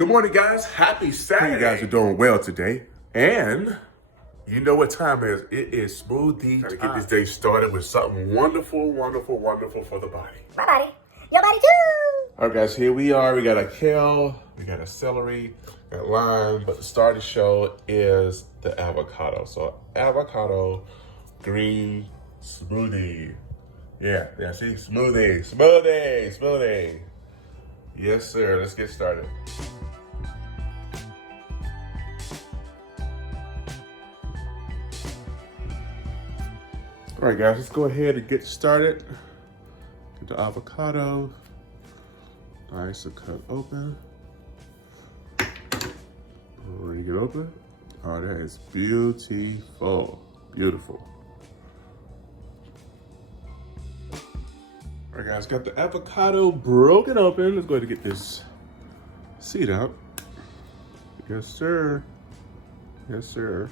Good morning, guys. Happy Saturday. You guys are doing well today. And you know what time it is. It is smoothie time. To get this day started with something wonderful, wonderful, wonderful for the body. My body. Your body too. All right, guys, here we are. We got a kale, we got a celery, got lime, but the star of the show is the avocado. So avocado green smoothie. Yeah, see, smoothie. Yes, sir. Let's get started. All right, guys, let's go ahead and get started. Get the avocado. Nice and cut open. Bring it open. Oh, that is beautiful. Beautiful. All right, guys, got the avocado broken open. Let's go ahead and get this seed out. Yes, sir. Yes, sir.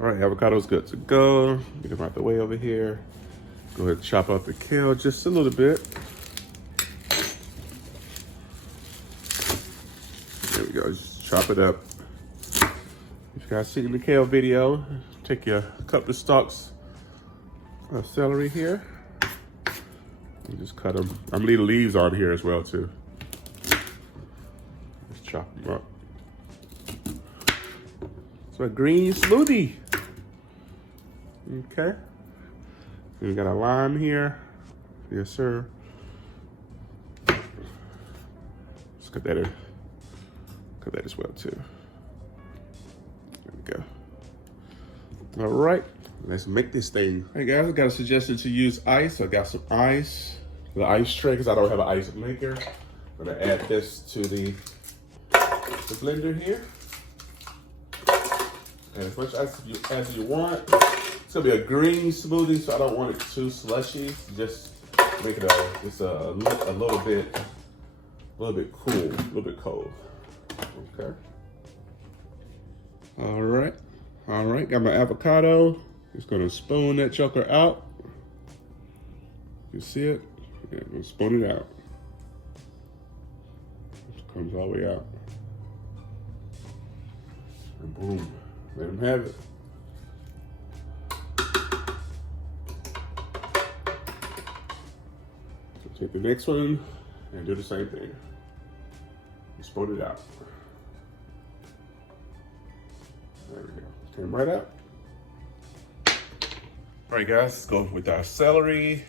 All right, avocado's good to go. Get them out the way over here. Go ahead and chop up the kale just a little bit. There we go, just chop it up. If you guys seen the kale video, take your couple of stalks of celery here. And just cut them. I'm leaving leaves on here as well too. Just chop them up. It's a green smoothie. Okay. We got a lime here. Yes, sir. Let's cut that in. Cut that as well too. There we go. All right, let's make this thing. Hey guys, I got a suggestion to use ice. I got some ice, the ice tray, because I don't have an ice maker. I'm gonna add this to the blender here. And as much ice as you want. It's gonna be a green smoothie, so I don't want it too slushy. Just make it a little bit cool, a little bit cold. Okay. All right. Got my avocado. Just gonna spoon that joker out. You see it? Yeah, I'm gonna spoon it out. It comes all the way out. And boom, let him have it. Take the next one and do the same thing. Spoon it out. There we go. Came right out. All right, guys, let's go with our celery.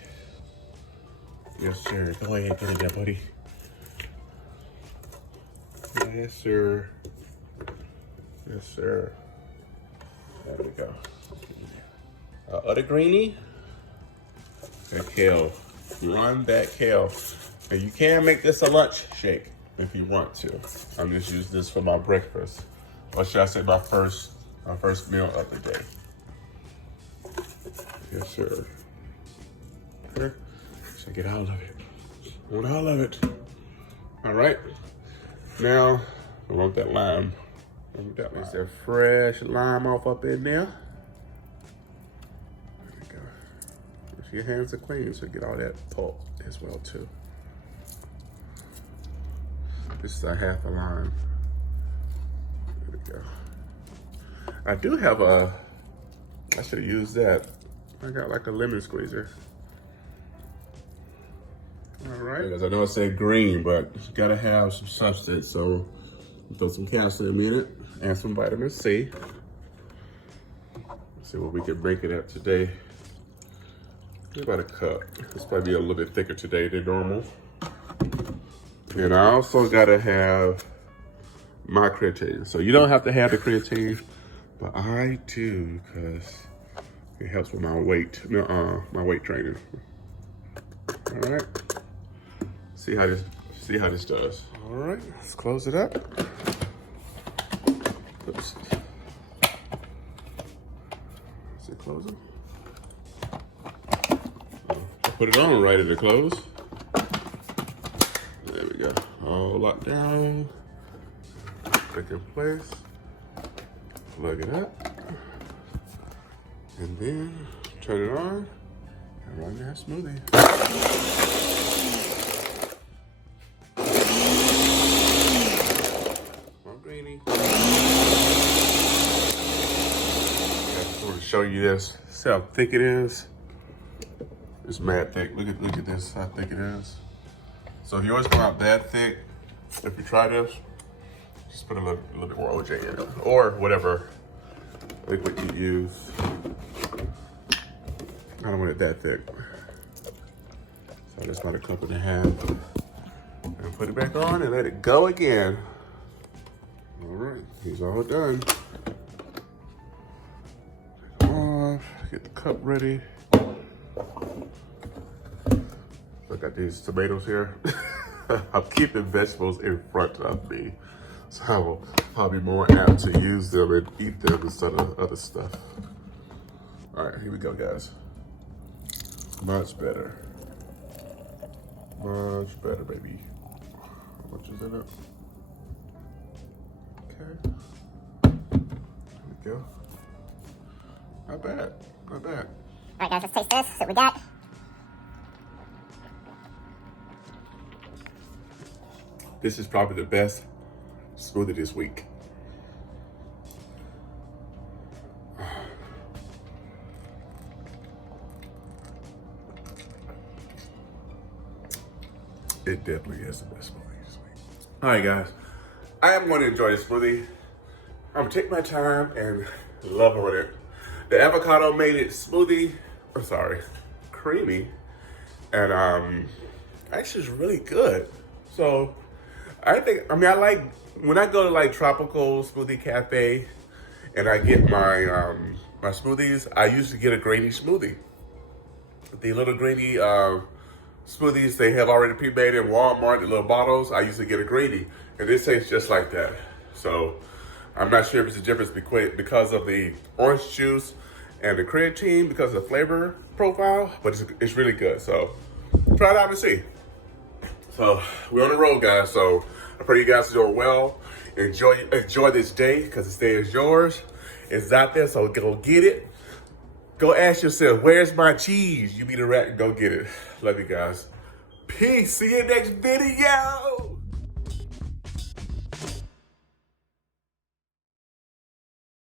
Yes, sir. Go ahead, get in there, buddy. Yes, sir. Yes, sir. There we go. Other Greenie. And kale. Run that kale. And you can make this a lunch shake if you want to. I'm just using this for my breakfast. Or should I say my first meal of the day. Yes, sir. Okay. So get all of it. Want all of it. All right. Now, I want that lime. That makes that fresh lime off up in there. There we go. Your hands are clean, so get all that pulp as well too. This is a half a lime. There we go. I do have I should have used that. I got like a lemon squeezer. All right. Because I know it said green, but it's gotta have some substance, so throw some calcium in it and some vitamin C. Let's see what we can make it at today. About a cup. This might be a little bit thicker today than normal. And I also gotta have my creatine. So you don't have to have the creatine, but I do because it helps with my weight training. All right. See how this does. All right, let's close it up. Oops. Is it closing? Put it on right at the close. There we go. All locked down. Click in place. Plug it up. And then turn it on and run that smoothie. show you this. See how thick it is? It's mad thick. Look at this, how thick it is. So if yours come out that thick, if you try this, just put a little bit more OJ in it. Or whatever liquid you use. I don't want it that thick. So I just about a cup and a half. And put it back on and let it go again. All right, he's all done. Take it off, get the cup ready. I got these tomatoes here. I'm keeping vegetables in front of me. So I will probably be more apt to use them and eat them instead of other stuff. All right, here we go, guys. Much better. Much better, baby. How much is in it? Okay. There we go. Not bad. Not bad. All right, guys, let's taste this. See what we got. This is probably the best smoothie this week. It definitely is the best smoothie this week. All right, guys. I am going to enjoy this smoothie. I'm going to take my time and love on it. The avocado made it smoothie. I'm sorry, creamy. And actually it's really good. So I like, when I go to like Tropical Smoothie Cafe and I get my my smoothies, I usually get a Greenie smoothie. The little Greenie smoothies they have already pre-made in Walmart, the little bottles, I usually get a Greenie. And this tastes just like that. So I'm not sure if it's a difference because of the orange juice and the creatine, because of the flavor profile, but it's really good. So try it out and see. So we're on the road, guys. So I pray you guys are doing well. Enjoy this day, because this day is yours. It's out there, so go get it. Go ask yourself, where's my cheese? You be the rat and go get it. Love you guys. Peace. See you next video.